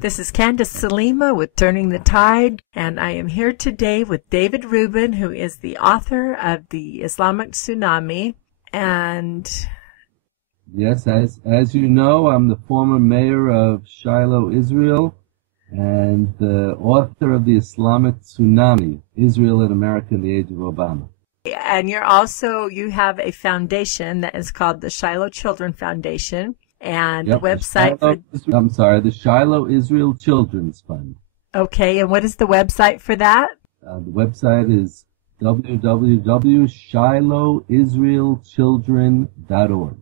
This is Candace Salima with Turning the Tide, and I am here today with David Rubin, who is the author of the Islamic Tsunami. And yes, as you know, I'm the former mayor of Shiloh, Israel, and the author of the Islamic Tsunami, Israel and America in the Age of Obama. And you have a foundation that is called the Shiloh Children Foundation. And the website the Shiloh Israel Childrens Fund. Okay, and what is the website for that? The website is www.shilohisraelchildren.org.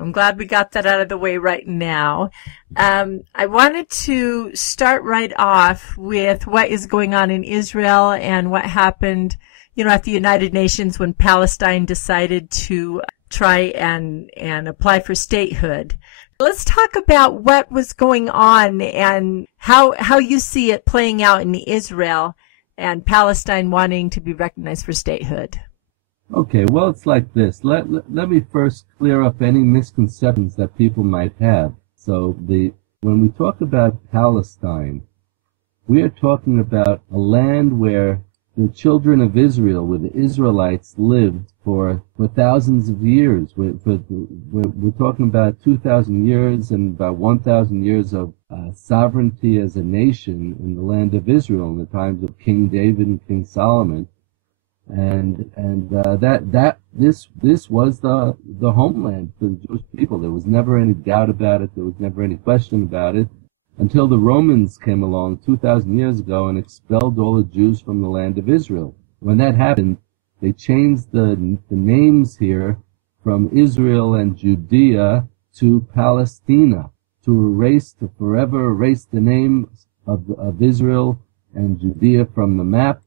I'm glad we got that out of the way right now. I wanted to start right off with what is going on in Israel and what happened, at the United Nations when Palestine decided to try and apply for statehood. Let's talk about what was going on and how you see it playing out in Israel and Palestine wanting to be recognized for statehood. Okay, well, it's like this. Let me first clear up any misconceptions that people might have. So when we talk about Palestine, we are talking about a land where the children of Israel, where the Israelites lived for thousands of years. We're talking about 2,000 years and about 1,000 years of sovereignty as a nation in the land of Israel in the times of King David and King Solomon. And this was the homeland for the Jewish people. There was never any doubt about it. There was never any question about it, until the Romans came along 2,000 years ago and expelled all the Jews from the land of Israel. When that happened, they changed the names here from Israel and Judea to Palestina, to forever erase the name of Israel and Judea from the map,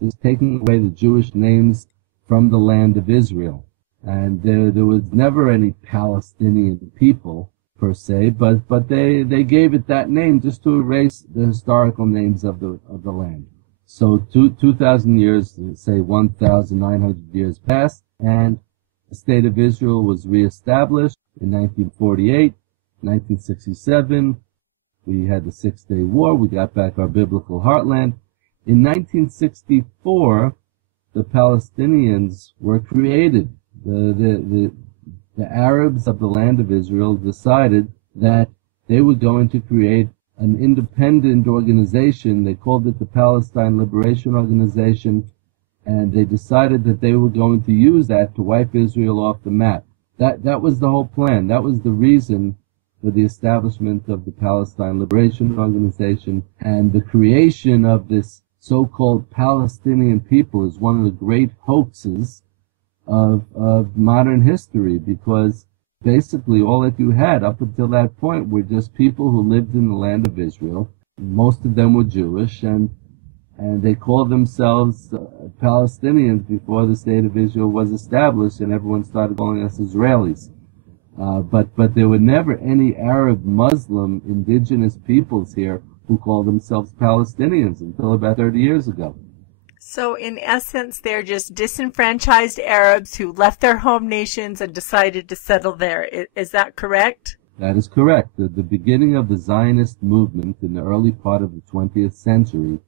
just taking away the Jewish names from the land of Israel. And there was never any Palestinian people per se, but they gave it that name just to erase the historical names of the land. So 2,000 years, say 1,900 years passed, and the state of Israel was reestablished in 1948, 1967. We had the Six-Day War. We got back our biblical heartland. In 1964, the Palestinians were created. The Arabs of the land of Israel decided that they were going to create an independent organization. They called it the Palestine Liberation Organization, and they decided that they were going to use that to wipe Israel off the map. That was the whole plan. That was the reason for the establishment of the Palestine Liberation Organization, and the creation of this so-called Palestinian people is one of the great hoaxes of modern history, because basically all that you had up until that point were just people who lived in the land of Israel. Most of them were Jewish, and they called themselves Palestinians before the state of Israel was established, and everyone started calling us Israelis. But there were never any Arab, Muslim, indigenous peoples here who called themselves Palestinians until about 30 years ago. So in essence, they're just disenfranchised Arabs who left their home nations and decided to settle there. Is that correct? That is correct. At the beginning of the Zionist movement in the early part of the 20th century,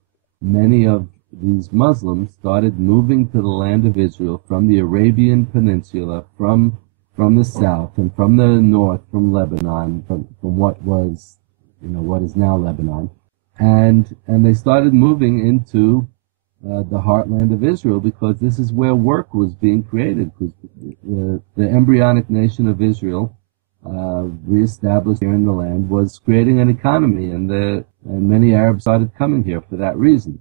many of these Muslims started moving to the land of Israel from the Arabian Peninsula, from the south and from the north, from Lebanon, from what was, what is now Lebanon. And they started moving into the heartland of Israel, because this is where work was being created, because the embryonic nation of Israel, reestablished here in the land, was creating an economy, and many Arabs started coming here for that reason.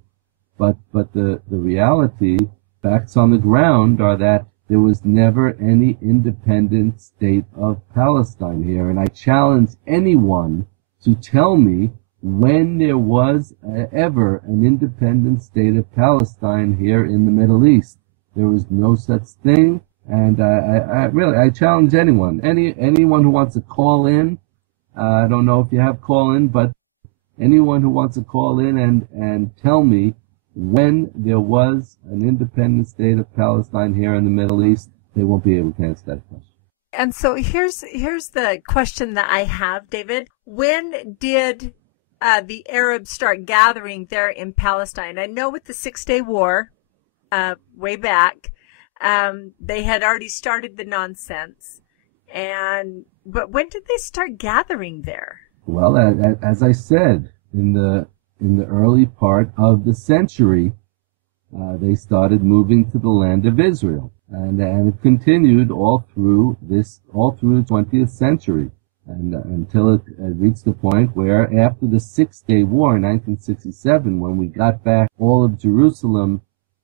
But the reality, facts on the ground, are that there was never any independent state of Palestine here, and I challenge anyone to tell me when there was ever an independent state of Palestine here in the Middle East. There was no such thing, and I challenge anyone who wants to call in. I don't know if you have call in, but anyone who wants to call in and tell me when there was an independent state of Palestine here in the Middle East, they won't be able to answer that question. And so here's the question that I have, David. When did the Arabs start gathering there in Palestine? I know with the Six-Day War, way back, they had already started the nonsense. But when did they start gathering there? Well, as I said, in the early part of the century, they started moving to the land of Israel, and it continued all through the 20th century, and until it reached the point where, after the Six-Day War in 1967, when we got back all of Jerusalem,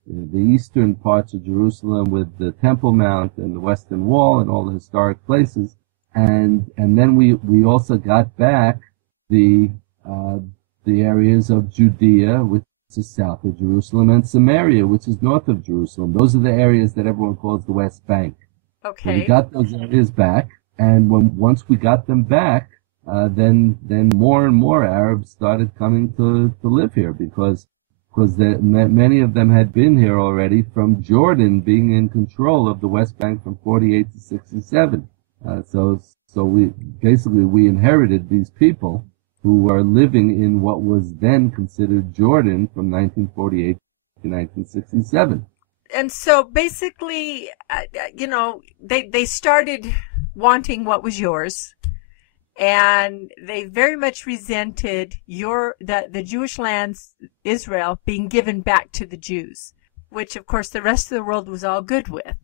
the eastern parts of Jerusalem with the Temple Mount and the Western Wall and all the historic places, and then we also got back the areas of Judea, which is south of Jerusalem, and Samaria, which is north of Jerusalem. Those are the areas that everyone calls the West Bank. Okay. So we got those areas back, and once we got them back, then more and more Arabs started coming to live here because many of them had been here already from Jordan being in control of the West Bank from 48 to 67. So we inherited these people who were living in what was then considered Jordan from 1948 to 1967. And so basically, they started wanting what was yours, and they very much resented the Jewish lands, Israel, being given back to the Jews, which of course the rest of the world was all good with.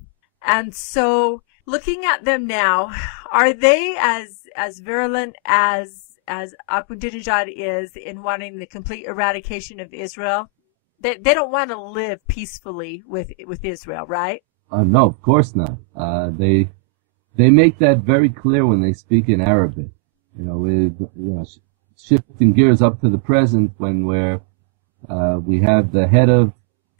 And so, looking at them now, are they as virulent as Ahmadinejad is in wanting the complete eradication of Israel? They don't want to live peacefully with Israel, right? No, of course not. They make that very clear when they speak in Arabic. Shifting gears up to the present, when we have the head of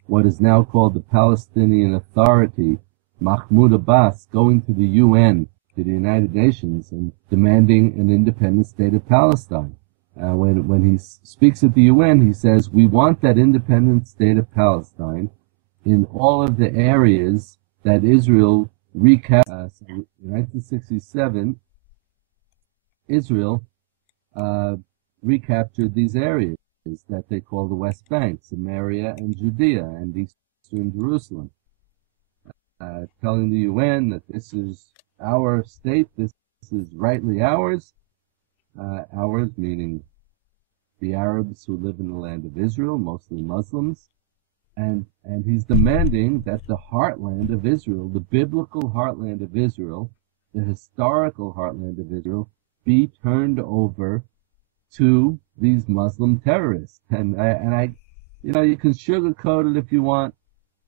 what is now called the Palestinian Authority, Mahmoud Abbas, going to the UN, to the United Nations, and demanding an independent state of Palestine. When he speaks at the UN, he says, we want that independent state of Palestine in all of the areas that Israel recaptured. In 1967, Israel recaptured these areas that they call the West Bank, Samaria and Judea and eastern Jerusalem, telling the UN that this is our state, this is rightly ours, ours meaning the Arabs who live in the land of Israel, mostly Muslims, and he's demanding that the heartland of Israel, the biblical heartland of Israel, the historical heartland of Israel, be turned over to these Muslim terrorists. And you can sugarcoat it if you want,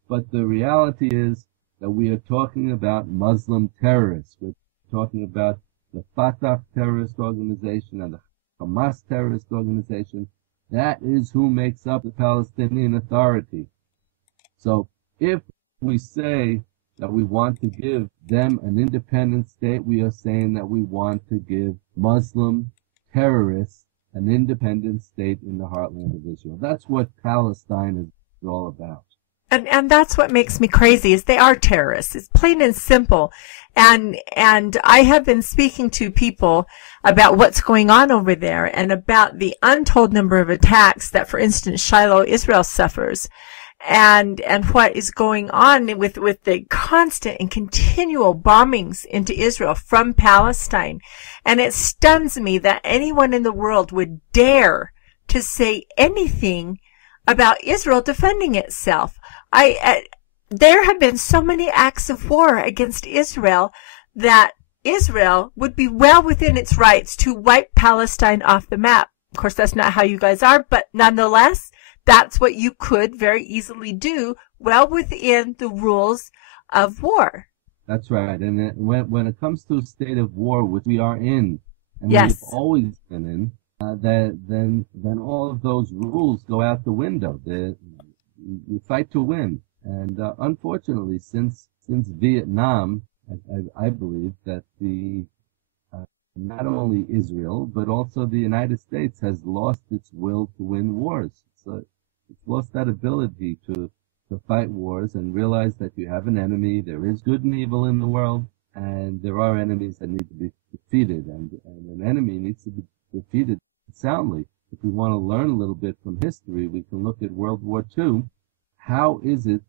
but the reality is that we are talking about Muslim terrorists. We're talking about the Fatah terrorist organization and the Hamas terrorist organization. That is who makes up the Palestinian Authority. So if we say that we want to give them an independent state, we are saying that we want to give Muslim terrorists an independent state in the heartland of Israel. That's what Palestine is all about. And that's what makes me crazy, is they are terrorists. It's plain and simple. And I have been speaking to people about what's going on over there and about the untold number of attacks that, for instance, Shiloh Israel suffers. And what is going on with the constant and continual bombings into Israel from Palestine. And it stuns me that anyone in the world would dare to say anything about Israel defending itself. There have been so many acts of war against Israel that Israel would be well within its rights to wipe Palestine off the map. Of course, that's not how you guys are, but nonetheless, that's what you could very easily do, well within the rules of war. That's right. And when it comes to a state of war, which we are in, and yes, we've always been in, then all of those rules go out the window. You fight to win. And unfortunately, since Vietnam, I believe that not only Israel, but also the United States has lost its will to win wars. So it's lost that ability to fight wars and realize that you have an enemy. There is good and evil in the world, and there are enemies that need to be defeated, and an enemy needs to be defeated soundly. The we want to learn a little bit from history, we can look at World War II. How is it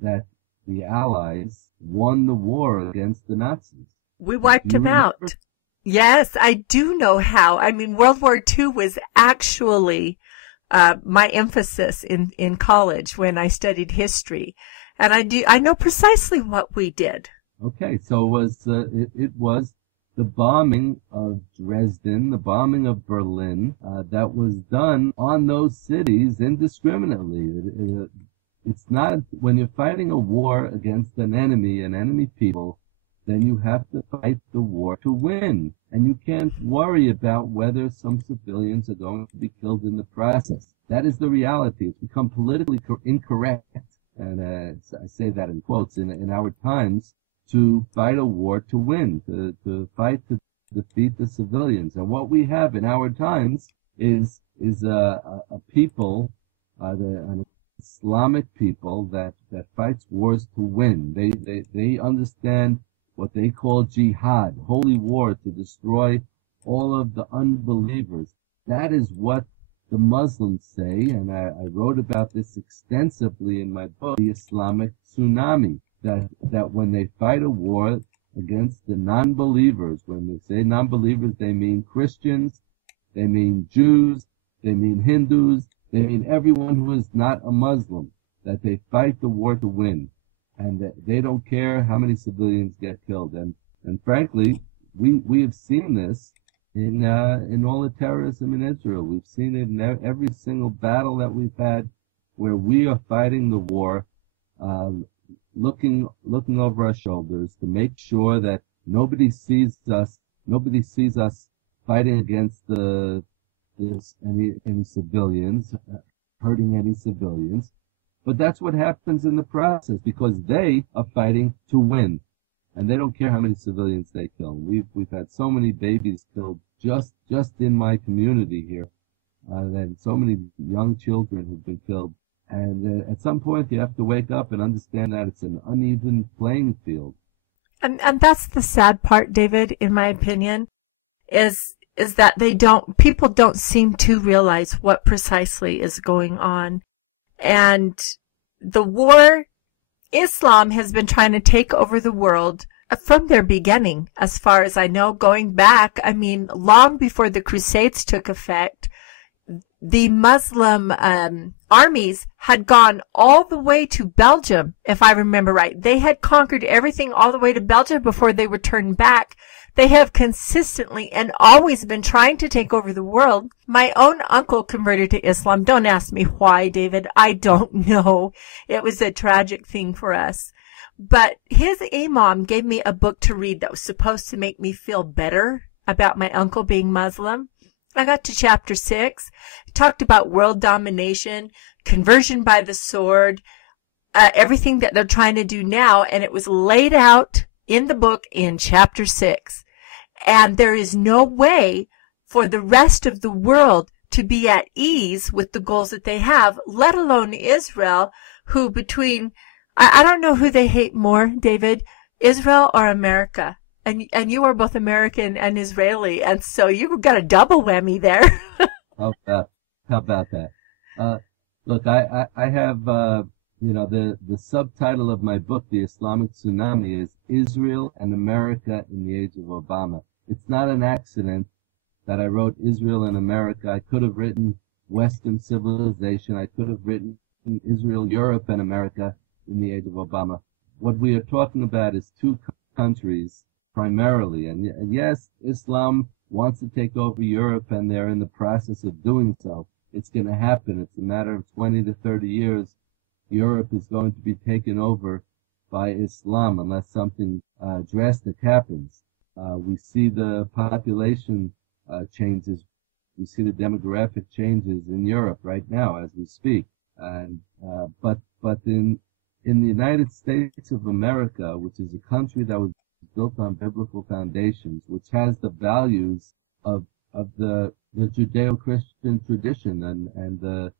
that the Allies won the war against the Nazis? We wiped them out. Yes, I do know how. I mean, World War II was actually my emphasis in college when I studied history. And I know precisely what we did. Okay, so it was the bombing of Dresden, the bombing of Berlin, that was done on those cities indiscriminately. It's not, when you're fighting a war against an enemy people, then you have to fight the war to win. And you can't worry about whether some civilians are going to be killed in the process. That is the reality. It's become politically incorrect, and I say that in quotes, in our times, to fight a war to win, to fight to defeat the civilians. And what we have in our times is a people, an Islamic people that fights wars to win. They understand what they call jihad, holy war, to destroy all of the unbelievers. That is what the Muslims say, and I wrote about this extensively in my book, The Islamic Tsunami, that when they fight a war against the non-believers, when they say non-believers, they mean Christians, they mean Jews, they mean Hindus, they mean everyone who is not a Muslim, that they fight the war to win. And that they don't care how many civilians get killed. And frankly, we have seen this in all the terrorism in Israel. We've seen it in every single battle that we've had, where we are fighting the war, looking over our shoulders to make sure that nobody sees us fighting against any civilians, hurting any civilians. But that's what happens in the process, because they are fighting to win, and they don't care how many civilians they kill. We've had so many babies killed just in my community here, and so many young children who've been killed. And at some point, you have to wake up and understand that it's an uneven playing field. And that's the sad part, David, in my opinion, is that people don't seem to realize what precisely is going on. And the war, Islam has been trying to take over the world from their beginning, as far as I know, going back, I mean, long before the Crusades took effect. The Muslim armies had gone all the way to Belgium, if I remember right. They had conquered everything all the way to Belgium before they were turned back. They have consistently and always been trying to take over the world. My own uncle converted to Islam. Don't ask me why, David. I don't know. It was a tragic thing for us. But his imam gave me a book to read that was supposed to make me feel better about my uncle being Muslim. I got to chapter 6. It talked about world domination, conversion by the sword, everything that they're trying to do now, and it was laid out in the book in chapter 6. And there is no way for the rest of the world to be at ease with the goals that they have, let alone Israel, who I don't know who they hate more, David, Israel or America. And you are both American and Israeli, and so you've got a double whammy there. How about that? Look, I have, the subtitle of my book, The Islamic Tsunami, is Israel and America in the Age of Obama. It's not an accident that I wrote Israel and America. I could have written Western civilization. I could have written Israel, Europe, and America in the age of Obama. What we are talking about is two countries primarily. And yes, Islam wants to take over Europe, and they're in the process of doing so. It's going to happen. It's a matter of 20 to 30 years. Europe is going to be taken over by Islam unless something drastic happens. We see the population changes. We see the demographic changes in Europe right now as we speak. And but in the United States of America, which is a country that was built on biblical foundations, which has the values of the Judeo-Christian tradition, and the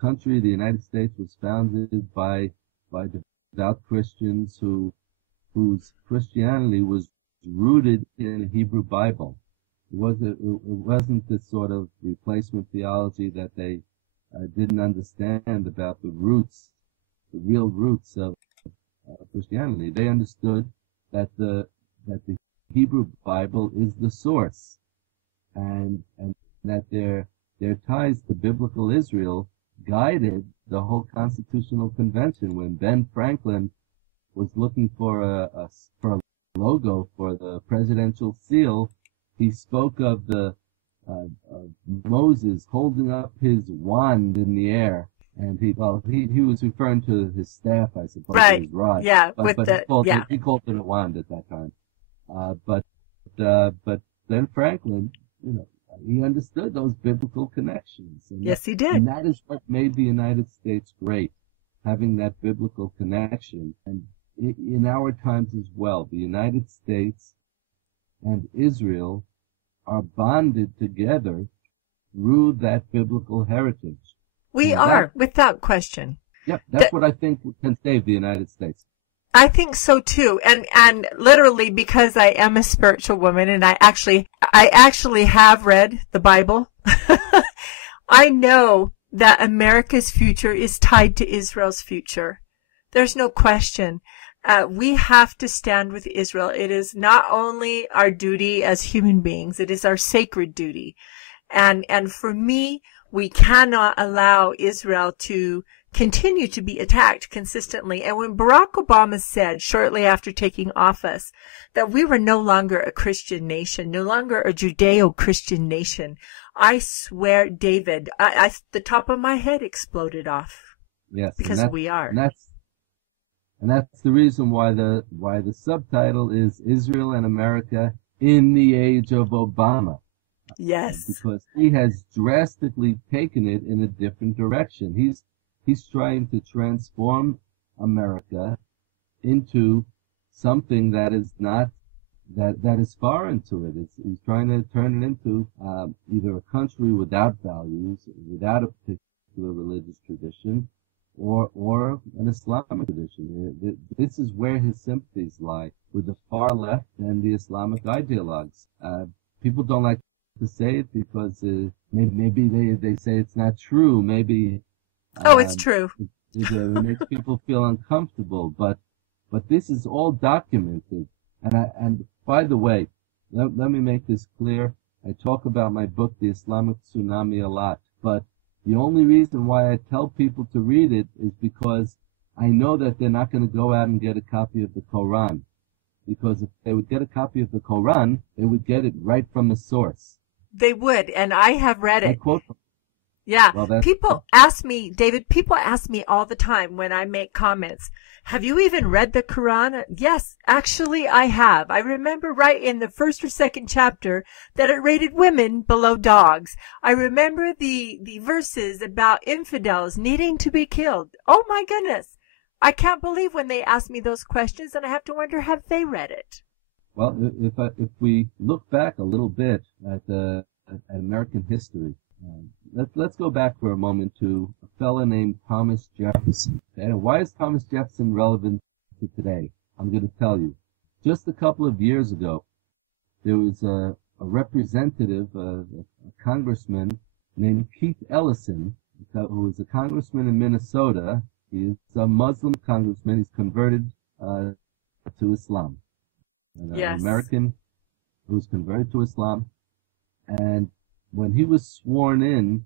country, the United States, was founded by devout Christians whose Christianity was rooted in the Hebrew Bible. It wasn't this sort of replacement theology that they didn't understand about the real roots of Christianity. They understood that the Hebrew Bible is the source, and that their ties to biblical Israel guided the whole Constitutional Convention. When Ben Franklin was looking for a logo for the presidential seal, he spoke of of Moses holding up his wand in the air, and he was referring to his staff, I suppose, Right. his rod. Yeah. But he called it a wand at that time. But then Franklin, he understood those biblical connections. And Yes, he did. And that is what made the United States great, having that biblical connection. And in our times as well, the United States and Israel are bonded together through that biblical heritage. We are, without question. Yep, that's what I think can save the United States. I think so too. And literally, because I am a spiritual woman and I actually have read the Bible, I know that America's future is tied to Israel's future. There's no question. We have to stand with Israel. It is not only our duty as human beings, it is our sacred duty. And for me, we cannot allow Israel to continue to be attacked consistently. And when Barack Obama said shortly after taking office that we were no longer a Christian nation, no longer a Judeo-Christian nation, I swear, David, the top of my head exploded off. Yes, because we are. And that's the reason why the subtitle is Israel and America in the Age of Obama. Yes. Because he has drastically taken it in a different direction. He's trying to transform America into something that is not that is foreign to it. He's trying to turn it into either a country without values, without a particular religious tradition, or an Islamic tradition. This is where his sympathies lie, with the far left and the Islamic ideologues. People don't like to say it because maybe they say it's not true. Maybe it's true. It makes people feel uncomfortable, but this is all documented. And by the way, let me make this clear. I talk about my book, The Islamic Tsunami, a lot, but the only reason why I tell people to read it is because I know that they're not going to go out and get a copy of the Quran. Because if they would get a copy of the Quran, they would get it right from the source. They would, and I have read it. I quote them. Yeah. Well, people ask me, David, people ask me all the time when I make comments, have you even read the Quran? Yes, actually I have. I remember right in the first or second chapter that it rated women below dogs. I remember the verses about infidels needing to be killed. Oh my goodness. I can't believe when they ask me those questions, and I have to wonder, have they read it? Well, if we look back a little bit at American history, let's go back for a moment to a fellow named Thomas Jefferson. Okay? And why is Thomas Jefferson relevant to today? I'm going to tell you. Just a couple of years ago, there was a representative, a congressman named Keith Ellison, who was a congressman in Minnesota. He is a Muslim congressman. He's converted to Islam. An American who's converted to Islam. And when he was sworn in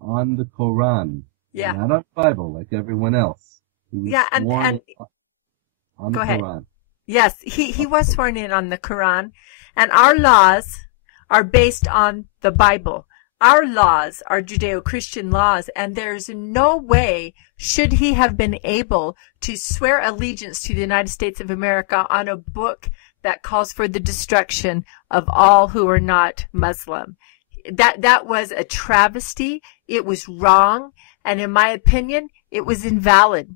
on the Quran. Yeah. Not on the Bible like everyone else. He was sworn on the Quran. Yes, he was sworn in on the Quran. And our laws are based on the Bible. Our laws are Judeo-Christian laws, and there's no way should he have been able to swear allegiance to the United States of America on a book that calls for the destruction of all who are not Muslim. That was a travesty. It was wrong, and in my opinion, it was invalid.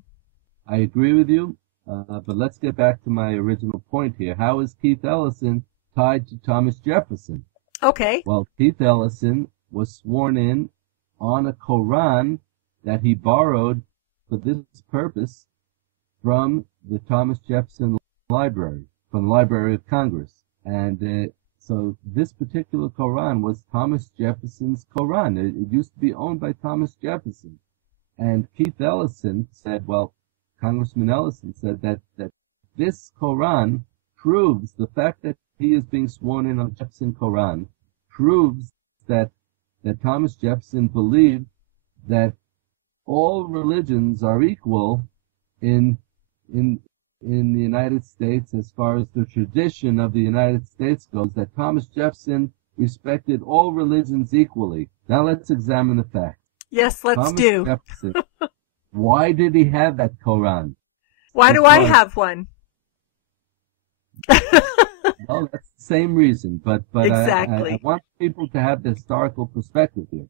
I agree with you, but let's get back to my original point here. How is Keith Ellison tied to Thomas Jefferson? Okay. Well, Keith Ellison was sworn in on a Quran that he borrowed for this purpose from the Thomas Jefferson Library, from the Library of Congress. And So this particular Quran was Thomas Jefferson's Quran. It used to be owned by Thomas Jefferson. And Keith Ellison said, well, Congressman Ellison said that this Quran proves, the fact that he is being sworn in on Jefferson Quran proves that Thomas Jefferson believed that all religions are equal in the United States as far as the tradition of the United States goes, that Thomas Jefferson respected all religions equally. Now let's examine the facts. Yes, let's Thomas do. Jefferson, why did he have that Quran? Why do I have one? Well, that's the same reason, but exactly. I want people to have the historical perspective here.